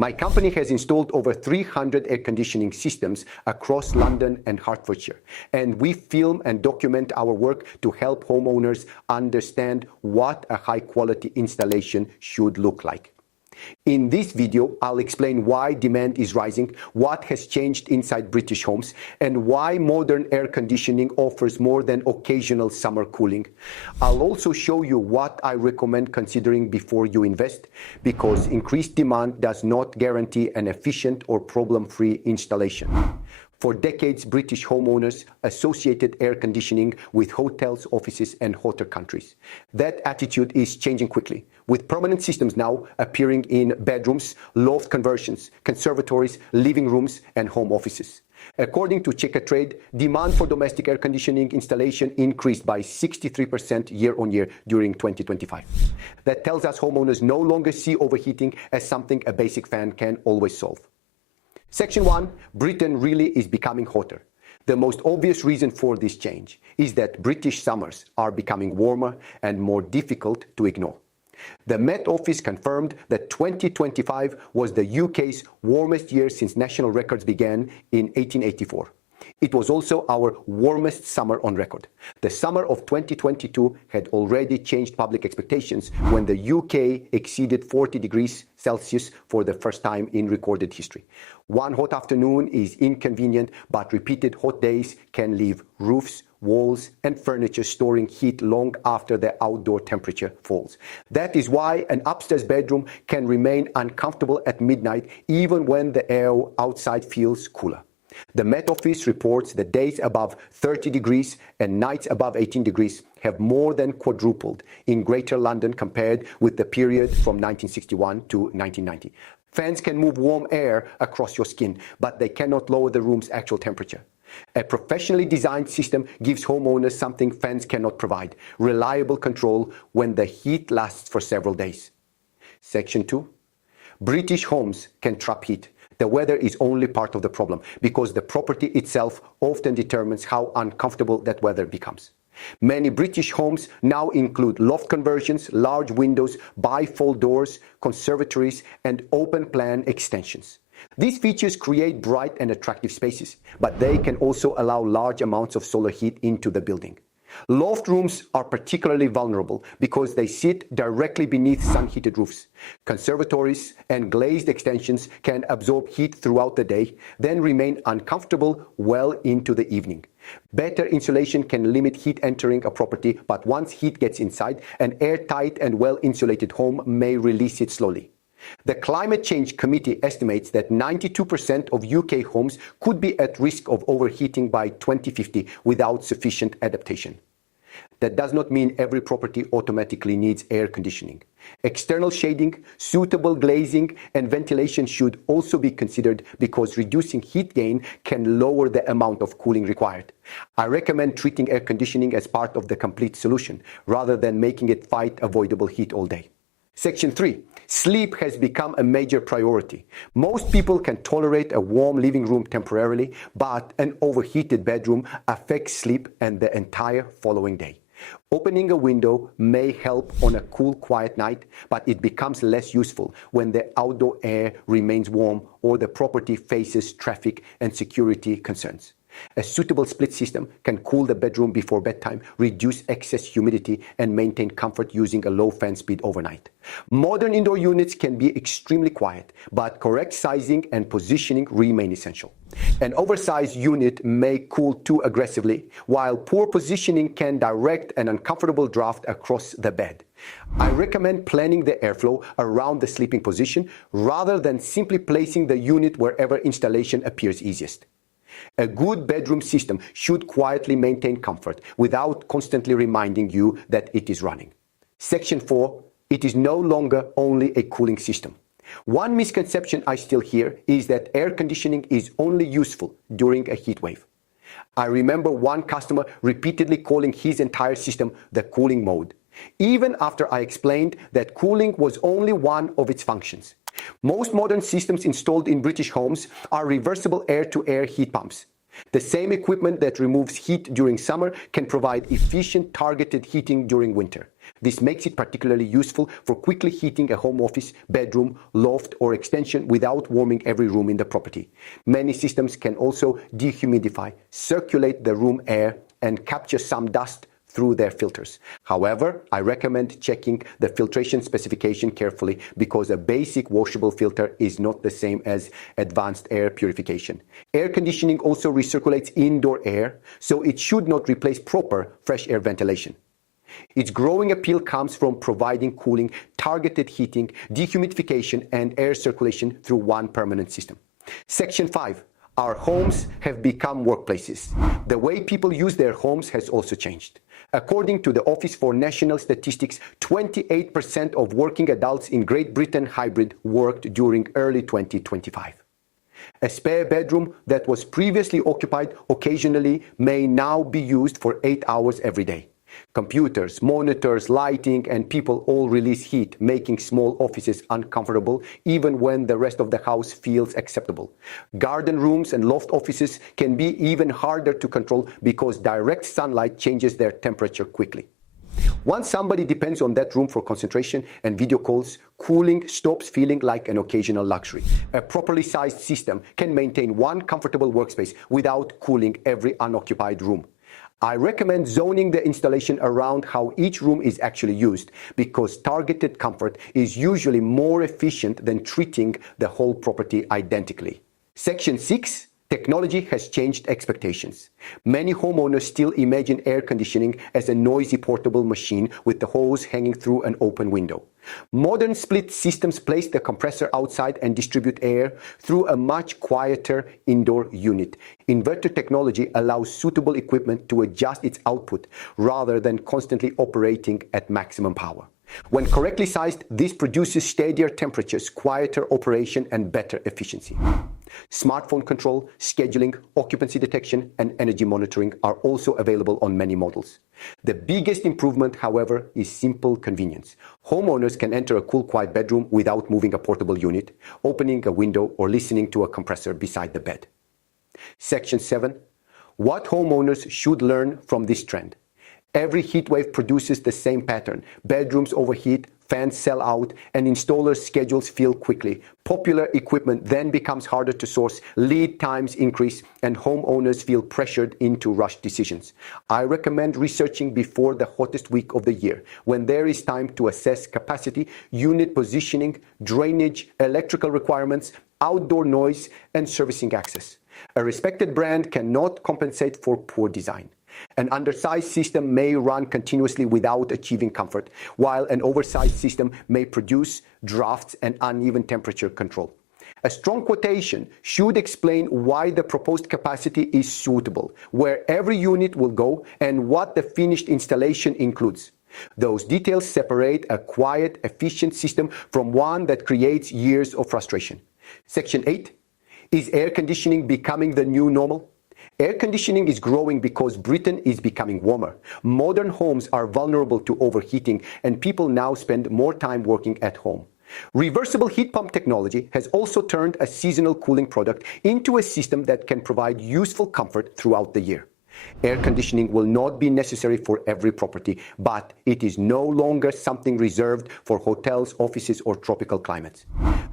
My company has installed over 300 air conditioning systems across London and Hertfordshire, and we film and document our work to help homeowners understand what a high-quality installation should look like. In this video, I'll explain why demand is rising, what has changed inside British homes, and why modern air conditioning offers more than occasional summer cooling. I'll also show you what I recommend considering before you invest, because increased demand does not guarantee an efficient or problem-free installation. For decades, British homeowners associated air conditioning with hotels, offices, and hotter countries. That attitude is changing quickly, with permanent systems now appearing in bedrooms, loft conversions, conservatories, living rooms, and home offices. According to Checkatrade, demand for domestic air conditioning installation increased by 63% year-on-year during 2025. That tells us homeowners no longer see overheating as something a basic fan can always solve. Section 1. Britain really is becoming hotter. The most obvious reason for this change is that British summers are becoming warmer and more difficult to ignore. The Met Office confirmed that 2025 was the UK's warmest year since national records began in 1884. It was also our warmest summer on record. The summer of 2022 had already changed public expectations when the UK exceeded 40 degrees Celsius for the first time in recorded history. One hot afternoon is inconvenient, but repeated hot days can leave roofs, walls, and furniture storing heat long after the outdoor temperature falls. That is why an upstairs bedroom can remain uncomfortable at midnight, even when the air outside feels cooler. The Met Office reports that days above 30 degrees and nights above 18 degrees have more than quadrupled in Greater London compared with the period from 1961 to 1990. Fans can move warm air across your skin, but they cannot lower the room's actual temperature. A professionally designed system gives homeowners something fans cannot provide: reliable control when the heat lasts for several days. Section 2. British homes can trap heat. The weather is only part of the problem, because the property itself often determines how uncomfortable that weather becomes. Many British homes now include loft conversions, large windows, bifold doors, conservatories, and open-plan extensions. These features create bright and attractive spaces, but they can also allow large amounts of solar heat into the building. Loft rooms are particularly vulnerable because they sit directly beneath sun-heated roofs. Conservatories and glazed extensions can absorb heat throughout the day, then remain uncomfortable well into the evening. Better insulation can limit heat entering a property, but once heat gets inside, an airtight and well-insulated home may release it slowly. The Climate Change Committee estimates that 92% of UK homes could be at risk of overheating by 2050 without sufficient adaptation. That does not mean every property automatically needs air conditioning. External shading, suitable glazing, and ventilation should also be considered, because reducing heat gain can lower the amount of cooling required. I recommend treating air conditioning as part of the complete solution, rather than making it fight avoidable heat all day. Section 3. Sleep has become a major priority. Most people can tolerate a warm living room temporarily, but an overheated bedroom affects sleep and the entire following day. Opening a window may help on a cool, quiet night, but it becomes less useful when the outdoor air remains warm or the property faces traffic and security concerns. A suitable split system can cool the bedroom before bedtime, reduce excess humidity, and maintain comfort using a low fan speed overnight. Modern indoor units can be extremely quiet, but correct sizing and positioning remain essential. An oversized unit may cool too aggressively, while poor positioning can direct an uncomfortable draft across the bed. I recommend planning the airflow around the sleeping position rather than simply placing the unit wherever installation appears easiest. A good bedroom system should quietly maintain comfort without constantly reminding you that it is running. Section 4. It is no longer only a cooling system. One misconception I still hear is that air conditioning is only useful during a heat wave. I remember one customer repeatedly calling his entire system the cooling mode, even after I explained that cooling was only one of its functions. Most modern systems installed in British homes are reversible air-to-air heat pumps. The same equipment that removes heat during summer can provide efficient targeted heating during winter. This makes it particularly useful for quickly heating a home office, bedroom, loft, or extension without warming every room in the property. Many systems can also dehumidify, circulate the room air, and capture some dust through their filters. However, I recommend checking the filtration specification carefully because a basic washable filter is not the same as advanced air purification. Air conditioning also recirculates indoor air, so it should not replace proper fresh air ventilation. Its growing appeal comes from providing cooling, targeted heating, dehumidification, and air circulation through one permanent system. Section 5. Our homes have become workplaces. The way people use their homes has also changed. According to the Office for National Statistics, 28% of working adults in Great Britain hybrid worked during early 2025. A spare bedroom that was previously occupied occasionally may now be used for 8 hours every day. Computers, monitors, lighting, and people all release heat, making small offices uncomfortable even when the rest of the house feels acceptable. Garden rooms and loft offices can be even harder to control because direct sunlight changes their temperature quickly. Once somebody depends on that room for concentration and video calls, cooling stops feeling like an occasional luxury. A properly sized system can maintain one comfortable workspace without cooling every unoccupied room. I recommend zoning the installation around how each room is actually used because targeted comfort is usually more efficient than treating the whole property identically. Section 6. Technology has changed expectations. Many homeowners still imagine air conditioning as a noisy portable machine with the hose hanging through an open window. Modern split systems place the compressor outside and distribute air through a much quieter indoor unit. Inverter technology allows suitable equipment to adjust its output rather than constantly operating at maximum power. When correctly sized, this produces steadier temperatures, quieter operation, and better efficiency. Smartphone control, scheduling, occupancy detection, and energy monitoring are also available on many models. The biggest improvement, however, is simple convenience. Homeowners can enter a cool, quiet bedroom without moving a portable unit, opening a window, or listening to a compressor beside the bed. Section 7. What homeowners should learn from this trend. Every heat wave produces the same pattern. Bedrooms overheat, fans sell out, and installers' schedules fill quickly. Popular equipment then becomes harder to source, lead times increase, and homeowners feel pressured into rushed decisions. I recommend researching before the hottest week of the year, when there is time to assess capacity, unit positioning, drainage, electrical requirements, outdoor noise, and servicing access. A respected brand cannot compensate for poor design. An undersized system may run continuously without achieving comfort, while an oversized system may produce drafts and uneven temperature control. A strong quotation should explain why the proposed capacity is suitable, where every unit will go, and what the finished installation includes. Those details separate a quiet, efficient system from one that creates years of frustration. Section 8. Is air conditioning becoming the new normal? Air conditioning is growing because Britain is becoming warmer. Modern homes are vulnerable to overheating, and people now spend more time working at home. Reversible heat pump technology has also turned a seasonal cooling product into a system that can provide useful comfort throughout the year. Air conditioning will not be necessary for every property, but it is no longer something reserved for hotels, offices, or tropical climates.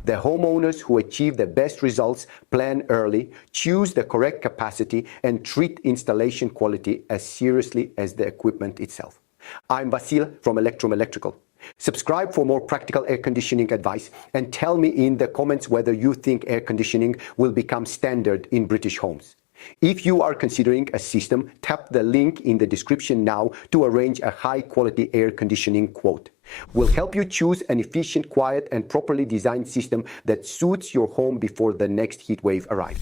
The homeowners who achieve the best results plan early, choose the correct capacity, and treat installation quality as seriously as the equipment itself. I'm Vasil from Electrum Electrical. Subscribe for more practical air conditioning advice and tell me in the comments whether you think air conditioning will become standard in British homes. If you are considering a system, tap the link in the description now to arrange a high-quality air conditioning quote. We'll help you choose an efficient, quiet, and properly designed system that suits your home before the next heat wave arrives.